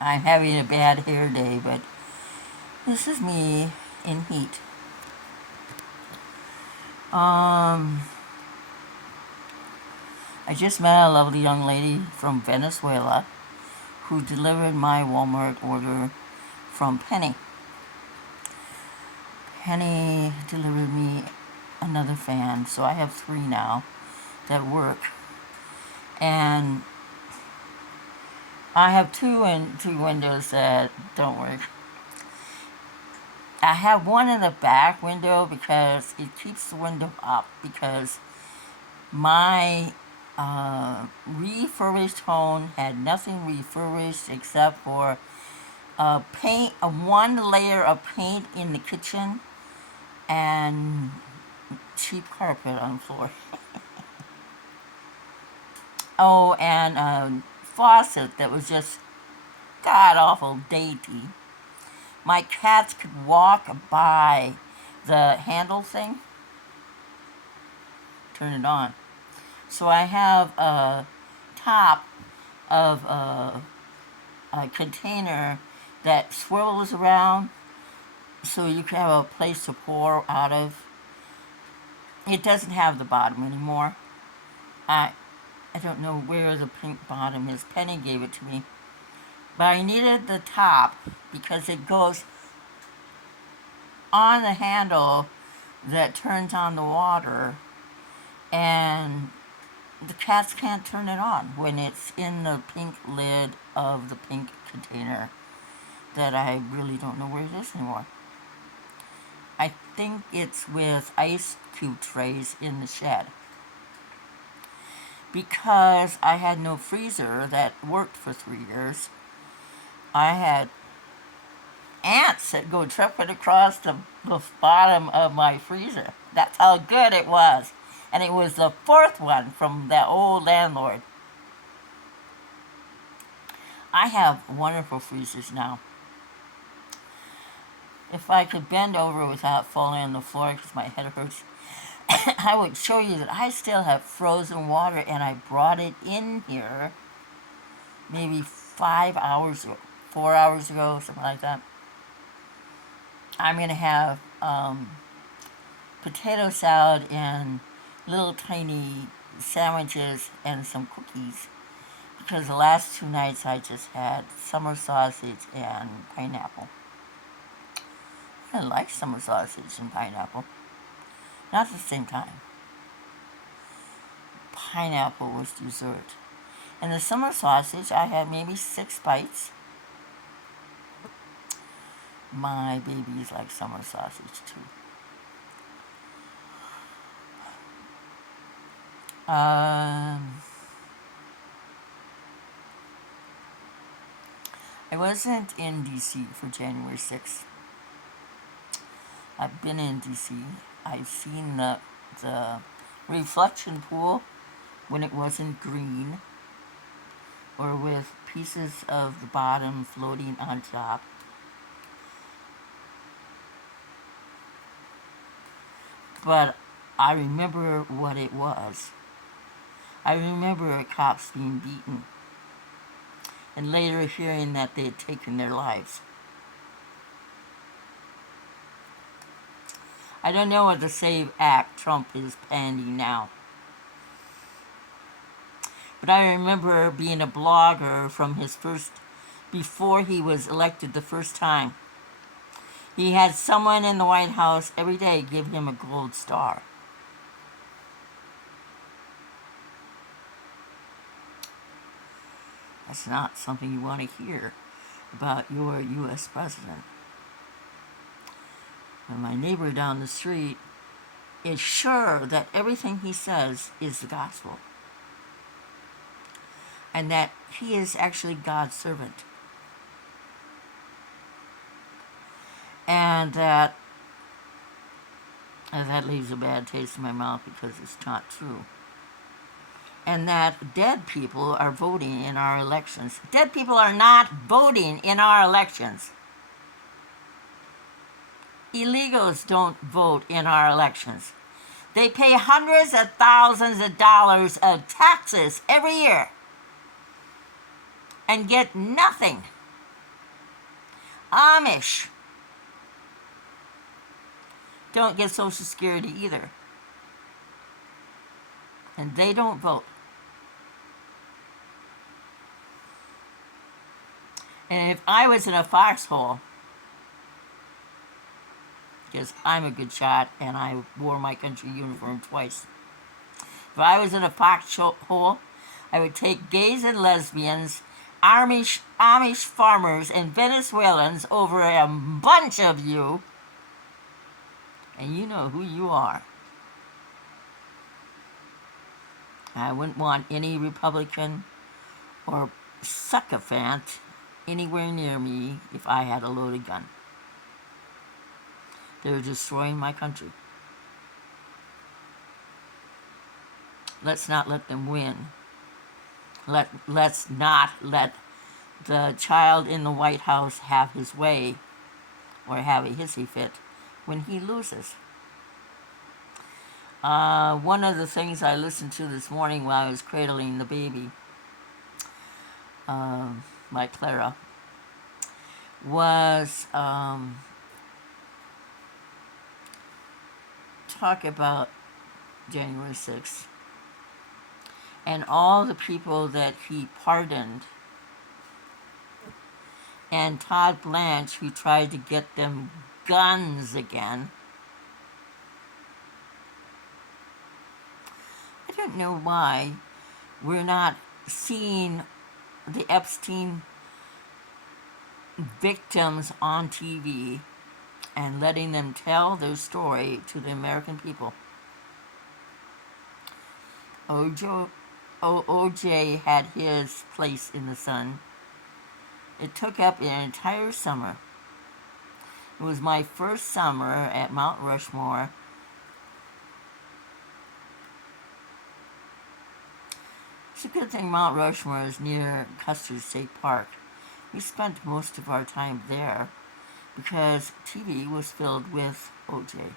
I'm having a bad hair day, but this is me in heat. Um, I just met a lovely young lady from Venezuela who delivered my Walmart order from Penny. Penny delivered me another fan, so I have three now that work. And I have two windows that don't work. I have one in the back window because it keeps the window up because my refurbished home had nothing refurbished except for paint, one layer of paint in the kitchen and cheap carpet on the floor. Oh, and a faucet that was just god awful dainty. My cats could walk by the handle thing, turn it on. So I have a top of a container that swivels around so you can have a place to pour out of. It doesn't have the bottom anymore. I don't know where the pink bottom is. Penny gave it to me. But I needed the top because it goes on the handle that turns on the water, and the cats can't turn it on when it's in the pink lid of the pink container that I really don't know where it is anymore. I think it's with ice cube trays in the shed. Because I had no freezer that worked for 3 years, I had ants that go tripping across the bottom of my freezer. That's how good it was. And it was the fourth one from that old landlord. I have wonderful freezers now. If I could bend over without falling on the floor because my head hurts, I would show you that I still have frozen water, and I brought it in here maybe 5 hours ago, 4 hours ago, something like that. I'm going to have potato salad and little tiny sandwiches and some cookies because the last 2 nights I just had summer sausage and pineapple. I like summer sausage and pineapple. Not at the same time. Pineapple was dessert. And the summer sausage, I had maybe 6 bites. My babies like summer sausage too. I wasn't in DC for January 6th. I've been in DC. I've seen the reflection pool when it wasn't green, or with pieces of the bottom floating on top. But I remember what it was. I remember cops being beaten, and later hearing that they had taken their lives. I don't know what the SAVE Act Trump is pending now. But I remember being a blogger from his first, before he was elected the first time. He had someone in the White House every day give him a gold star. That's not something you want to hear about your U.S. president. And my neighbor down the street is sure that everything he says is the gospel, and that he is actually God's servant. And that leaves a bad taste in my mouth because it's not true. And that dead people are voting in our elections. Dead people are not voting in our elections. Illegals don't vote in our elections. They pay hundreds of thousands of dollars of taxes every year and get nothing. Amish don't get Social Security either. And they don't vote. And if I was in a foxhole, because I'm a good shot and I wore my country uniform twice, if I was in a foxhole, I would take gays and lesbians, Amish farmers, and Venezuelans over a bunch of you, and you know who you are. I wouldn't want any Republican or sycophant anywhere near me if I had a loaded gun. They're destroying my country. Let's not let them win. Let's not let the child in the White House have his way or have a hissy fit when he loses. One of the things I listened to this morning while I was cradling the baby, my Clara, was talk about January 6th and all the people that he pardoned, and Todd Blanche, who tried to get them guns again. I don't know why we're not seeing the Epstein victims on TV and letting them tell their story to the American people. OJ had his place in the sun. It took up an entire summer. It was my first summer at Mount Rushmore. It's a good thing Mount Rushmore is near Custer State Park. We spent most of our time there because TV was filled with OJ.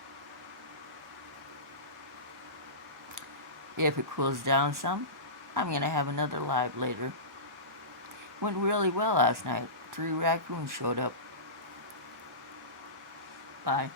If it cools down some, I'm going to have another live later. Went really well last night. 3 raccoons showed up. Bye.